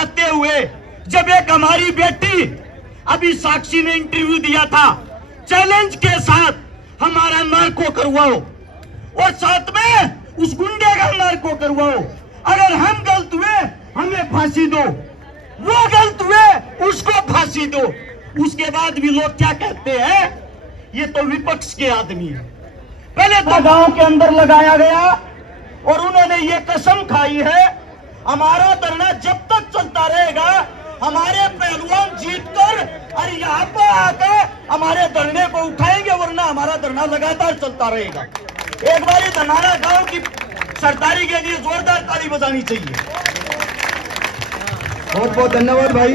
बताते हुए, जब एक हमारी बेटी अभी साक्षी ने इंटरव्यू दिया था चैलेंज के साथ हमारा नार्को करवाओ और साथ में उस गुंडे का नार्को करवाओ, अगर हम गलत हुए हमें फांसी दो, वो गलत हुए उसको फांसी दो। उसके बाद भी लोग क्या कहते हैं, ये तो विपक्ष के आदमी है। पहले तो गांव के अंदर लगाया गया और उन्होंने ये कसम खाई है हमारा धरना जब तक चलता रहेगा, हमारे पहलवान जीतकर और यहाँ पर आकर हमारे धरने को उठाएंगे, वरना हमारा धरना लगातार चलता रहेगा। एक बार धनारा गांव की सरदारी के लिए जोरदार ताली बजानी चाहिए। बहुत बहुत धन्यवाद भाई।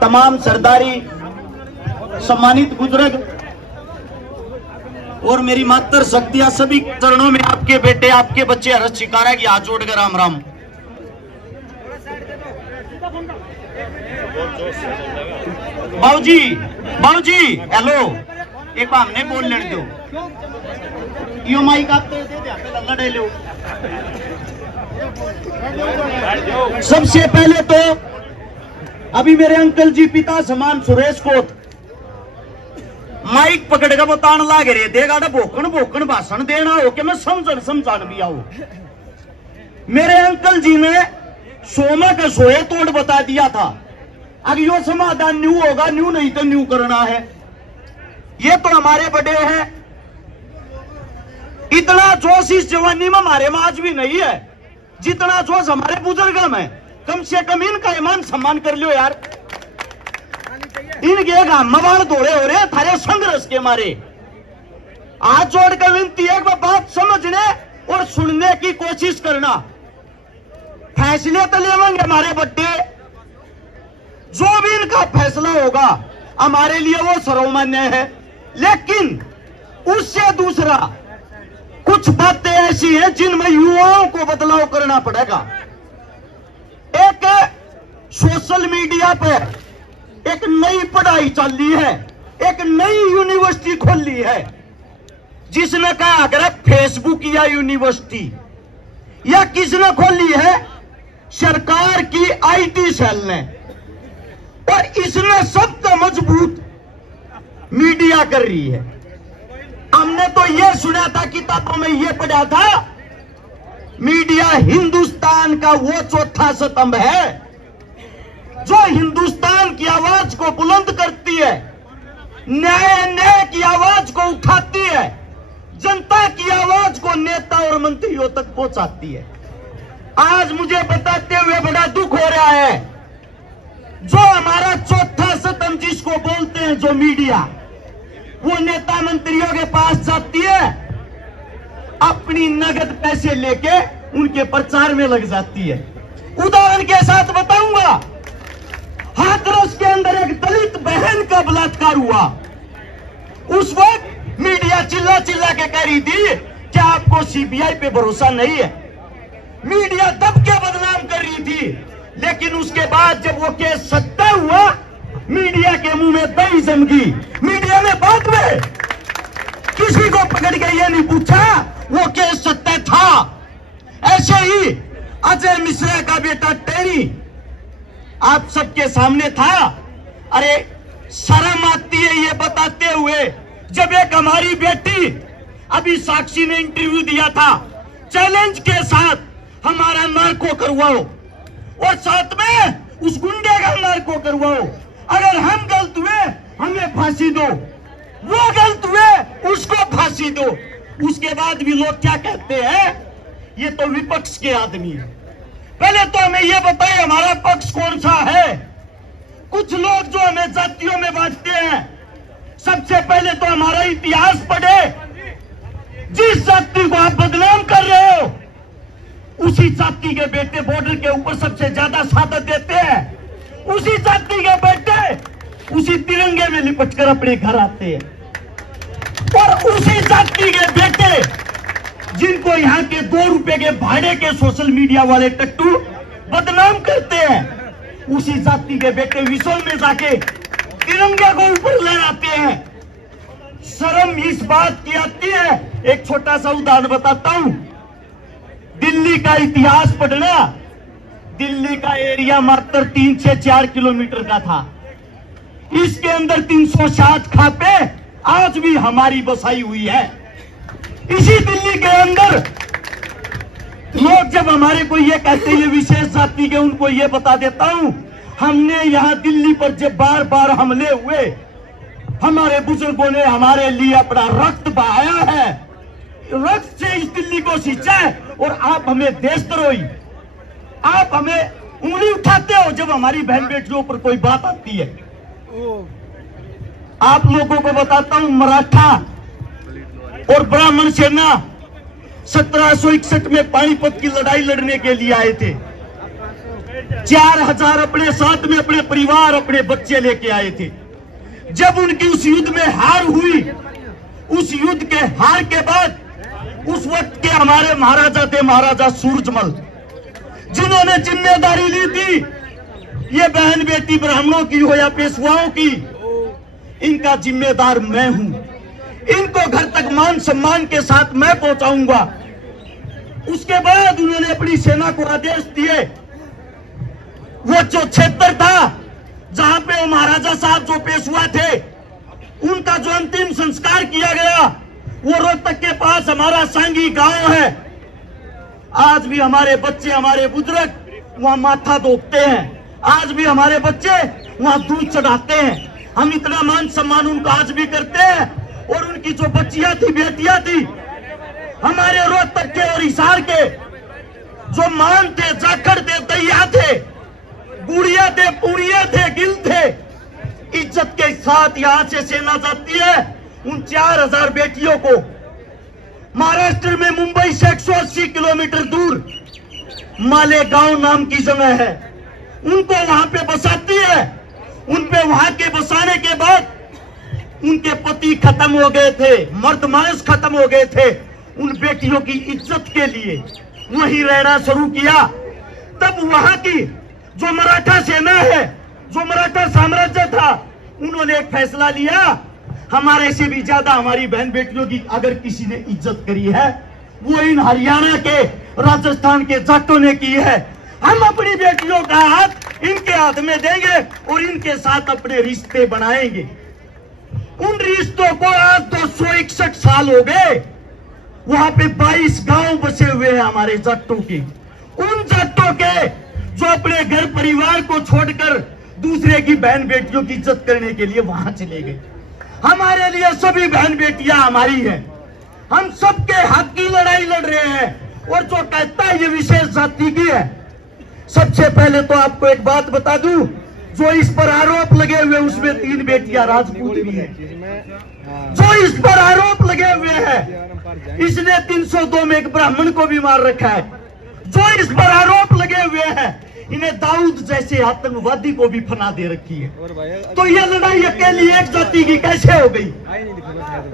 तमाम सरदारी, सम्मानित बुजुर्ग और मेरी मातृ शक्तियां, सभी चरणों में आपके बेटे, आपके बच्चे हर्ष शिकारा की हाथ जोड़कर राम राम। बाबूजी, बाबूजी, हेलो, एक बार हमने बोल लेने दो, यो माइक आप तो लड़े लो। सबसे पहले तो अभी मेरे अंकल जी पिता समान सुरेश कोट माइक पकड़ कर बताने लागे रे, देगा भोकन भोकन भाषण देना हो कि मैं समझान भी आऊ। मेरे अंकल जी ने सोमा के सोए तोड़ बता दिया था, अब यो समाधान न्यू होगा, न्यू नहीं तो न्यू करना है। ये तो हमारे बड़े हैं, इतना जोश इस जवानी में हमारे में आज भी नहीं है जितना जोश हमारे बुजुर्गों में। कम से कम इनका ईमान सम्मान कर लो यार। इनके मवाड़ दौड़े हो रहे थारे संघर्ष के मारे। हाथ जोड़कर विनती है, बात समझने और सुनने की कोशिश करना। फैसले तो लेंगे हमारे बड्डे, जो भी इनका फैसला होगा हमारे लिए वो सर्वमान्य है, लेकिन उससे दूसरा कुछ बातें ऐसी हैं जिनमें युवाओं को बदलाव करना पड़ेगा। एक सोशल मीडिया पर एक नई पढ़ाई चल रही है, एक नई यूनिवर्सिटी खोल ली है, जिसने कहा अगर फेसबुक या यूनिवर्सिटी या किसने खोली है, सरकार की आईटी सेल ने, और इसने सबका मजबूत मीडिया कर रही है। हमने तो यह सुना था, किताबों में यह पढ़ा था, मीडिया हिंदुस्तान का वो चौथा स्तंभ है जो हिंदुस्तान की आवाज को बुलंद करती है, न्याय की आवाज को उठाती है, जनता की आवाज को नेता और मंत्रियों तक पहुंचाती है। आज मुझे बताते हुए बड़ा दुख हो रहा है, जो हमारा चौथा स्तंभ जिसको बोलते हैं जो मीडिया, वो नेता मंत्रियों के पास जाती है, अपनी नगद पैसे लेके उनके प्रचार में लग जाती है। उदाहरण के साथ बताऊंगा, हाथरस के अंदर एक दलित बहन का बलात्कार हुआ। उस वक्त मीडिया चिल्ला चिल्ला के कह रही थी क्या आपको सीबीआई पे भरोसा नहीं है। मीडिया दब के बदनाम कर रही थी, लेकिन उसके बाद जब वो केस सत्ता हुआ, मीडिया के मुंह में दही जम गई। मीडिया ने बाद में किसी को पकड़ के ये नहीं पूछा वो केस सत्य था। ऐसे ही अजय मिश्रा का बेटा टेरी आप सबके सामने था। अरे शर्म आती है ये बताते हुए, जब एक हमारी बेटी अभी साक्षी ने इंटरव्यू दिया था चैलेंज के साथ हमारा नार्को करवाओ और साथ में उस गुंडे का नार्को करवाओ, अगर हम गलत हुए हमें फांसी दो, वो गलत हुए उसको फांसी दो। उसके बाद भी लोग क्या कहते हैं, ये तो विपक्ष के आदमी है। पहले तो हमें यह बताए हमारा पक्ष कौन सा है। कुछ लोग जो हमें जातियों में बांटते हैं, सबसे पहले तो हमारा इतिहास पढ़े। जिस जाति को आप बदनाम कर रहे हो, उसी जाति के बेटे बॉर्डर के ऊपर सबसे ज्यादा शहादत देते हैं। उसी जाति के बेटे उसी तिरंगे में लिपटकर अपने घर आते हैं, और उसी जाति के बेटे जिनको यहाँ के 2 रुपए के भाड़े के सोशल मीडिया वाले टट्टू बदनाम करते हैं, उसी जाति के बेटे विशोल में जाके तिरंगे को ऊपर ले आते हैं। शर्म इस बात की आती है। एक छोटा सा उदाहरण बताता हूं। दिल्ली का इतिहास पढ़ना, दिल्ली का एरिया मात्र 3 से 4 किलोमीटर का था। इसके अंदर 360 खापे आज भी हमारी बसाई हुई है। इसी दिल्ली के अंदर लोग जब हमारे को ये कहते हैं ये विशेष जाति के, उनको ये बता देता हूं, हमने यहां दिल्ली पर जब बार बार हमले हुए, हमारे बुजुर्गों ने हमारे लिए अपना रक्त बहाया है, रक्त से इस दिल्ली को सींचा है। और आप हमें देशद्रोही, आप हमें उंगली उठाते हो जब हमारी बहन बेटियों पर कोई बात आती है। आप लोगों को बताता हूं, मराठा और ब्राह्मण सेना 1761 में पानीपत की लड़ाई लड़ने के लिए आए थे। 4000 अपने साथ में अपने परिवार, अपने बच्चे लेके आए थे। जब उनकी उस युद्ध में हार हुई, उस युद्ध के हार के बाद उस वक्त के हमारे महाराजा थे, महाराजा सूरजमल, जिन्होंने जिम्मेदारी ली थी ये बहन बेटी ब्राह्मणों की हो या पेशवाओं की, इनका जिम्मेदार मैं हूं, इनको घर तक मान सम्मान के साथ मैं पहुंचाऊंगा। उसके बाद उन्होंने अपनी सेना को आदेश दिए, वो जो क्षेत्र था जहां पे वो महाराजा साहब जो पेशवा थे उनका जो अंतिम संस्कार किया गया, वो रोहतक के पास हमारा सांगी गांव है। आज भी हमारे बच्चे, हमारे बुजुर्ग वहां माथा धोते हैं, आज भी हमारे बच्चे वहां दूध चढ़ाते हैं। हम इतना मान सम्मान उनको आज भी करते हैं। और उनकी जो बच्चियां थी, बेटियां थी, हमारे रोहतक के और हिसार के जो मान थे, जाखड़ थे, दैया थे, गुड़िया थे, पुड़िया थे, गिल थे, इज्जत के साथ यहां से सेना जाती है। उन 4000 बेटियों को महाराष्ट्र में मुंबई से 180 किलोमीटर दूर मालेगांव नाम की जगह है, उनको वहां पे बसाती है। उन पे वहां के बसाने के बाद उनके पति खत्म हो गए थे, मर्द मानस खत्म हो गए थे। उन बेटियों की इज्जत के लिए वहीं रहना शुरू किया। तब वहां की जो मराठा सेना है, जो मराठा साम्राज्य था, उन्होंने एक फैसला लिया, हमारे से भी ज्यादा हमारी बहन बेटियों की अगर किसी ने इज्जत करी है वो इन हरियाणा के, राजस्थान के जाटों ने की है। हम अपनी बेटियों का हाथ इनके हाथ में देंगे और इनके साथ अपने रिश्ते बनाएंगे। उन रिश्तों को आज 261 साल हो गए। वहां पे 22 गांव बसे हुए हैं हमारे जाटों के। उन जाटों के जो अपने घर परिवार को छोड़कर दूसरे की बहन बेटियों की इज्जत करने के लिए वहां चले गए। हमारे लिए सभी बहन बेटियां हमारी हैं, हम सबके हक की लड़ाई लड़ रहे हैं। और जो कहता है ये विशेष जाति की है, सबसे पहले तो आपको एक बात बता दूं, जो इस पर आरोप लगे हुए उसमें 3 बेटियां राजपूत भी हैं। जो इस पर आरोप लगे हुए हैं, इसने 302 में एक ब्राह्मण को भी मार रखा है। जो इस पर आरोप लगे हुए हैं, इन्हें दाऊद जैसे आतंकवादी को भी फना दे रखी है। तो ये लड़ाई अकेली एक जाति की कैसे हो गई?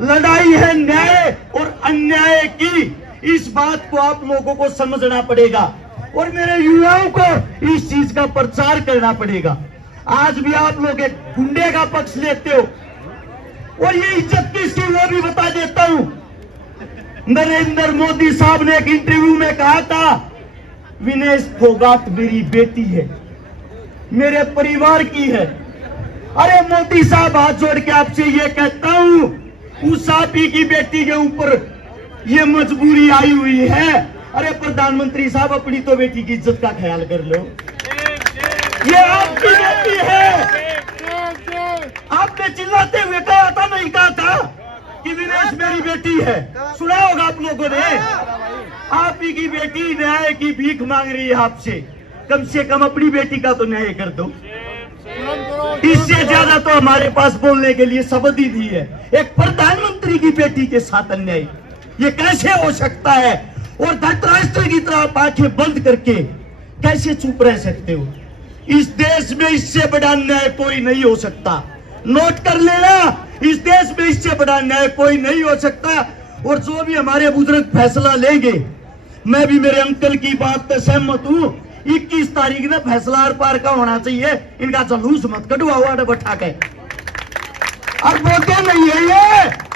लड़ाई है न्याय और अन्याय की। इस बात को आप लोगों को समझना पड़ेगा और मेरे युवाओं को इस चीज का प्रचार करना पड़ेगा। आज भी आप लोग एक गुंडे का पक्ष लेते हो और ये इज्जत किसकी वो भी बता देता हूं। नरेंद्र मोदी साहब ने एक इंटरव्यू में कहा था, विनेश फोगाट मेरी बेटी है, मेरे परिवार की है। अरे मोदी साहब, हाथ जोड़ के आपसे ये कहता हूं, उस आप ही की बेटी के ऊपर ये मजबूरी आई हुई है। अरे प्रधानमंत्री साहब, अपनी तो बेटी की इज्जत का ख्याल कर लो। ये आपकी बेटी है। आपने चिल्लाते हुए कहा था, नहीं कहा था कि विनेश मेरी बेटी है? सुना होगा आप लोगों ने। आप ही की बेटी न्याय की भीख मांग रही है आपसे, कम से कम अपनी बेटी का तो न्याय कर दो। इससे ज्यादा तो हमारे पास बोलने के लिए शब्द ही नहीं है। एक प्रधानमंत्री की बेटी के साथ अन्याय, ये कैसे हो सकता है? और धृतराष्ट्र की तरह आंखें बंद करके कैसे चुप रह सकते हो? इस देश में इससे बड़ा अन्याय कोई नहीं हो सकता। नोट कर लेना, इस देश में इससे बड़ा अन्याय कोई नहीं हो सकता। और जो भी हमारे बुजुर्ग फैसला लेंगे, मैं भी मेरे अंकल की बात पे सहमत हूं। 21 तारीख में फैसला आर पार का होना चाहिए। इनका जलूस मत कटवा हुआ बैठा के, और बोलते नहीं है ये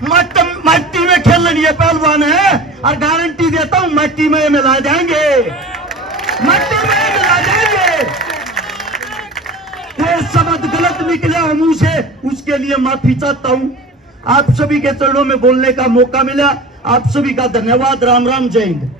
मट्टी में खेल रही है पहलवान है, और गारंटी देता हूं मट्टी में मिला जाएंगे, मट्टी में शब्द गलत निकला मुंह से उसके लिए माफी चाहता हूं। आप सभी के चरणों में बोलने का मौका मिला। आप सभी का धन्यवाद। राम राम, जय हिंद।